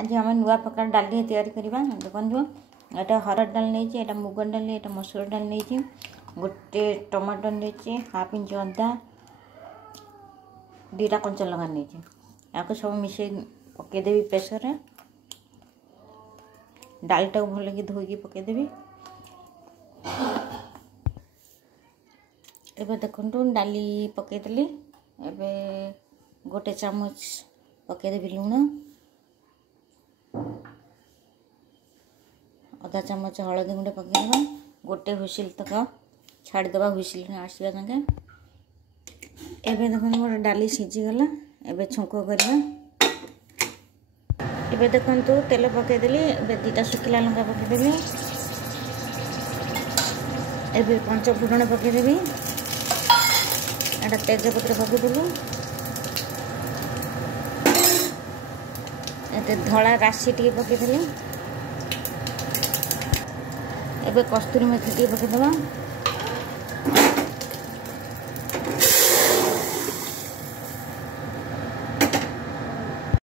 आज आम नुआ प्रकार डाली तैयारी करवा। देखो यहाँ हरड़ डाल नहीं, यहाँ मुग डाल, यहाँ मसूर डाल नहीं, गोटे टमाटर नहीं, हाफ इंच अदा, 2टा कंचा लगा नहीं, या सब मिसे पकईदेवी प्रेसर रे। डालटा भल कि धोई पकईदेवी। एबे देखो डाली पकईदेली। एबे गोटे चामच पकईदेवी लुण, अधा चामच हलदी गुंड पकईदेवा। गोटे हुइसिल तक छाड़देवा, हुइसिल आसवा जाके। एबे देखो मोर डाली सीझीगला। एबे छुंक करवा। एबे देखो तेल पकईदेली। एबे 2टा शुखिला लंका पकईदेली। एबे पंच फुटण पकईदेवी। एटा तेजपत्र पकईदेलु। एते धड़ा राशि टी पकईदेली। एबे कस्तूरी मेथी टी पकईदेवा।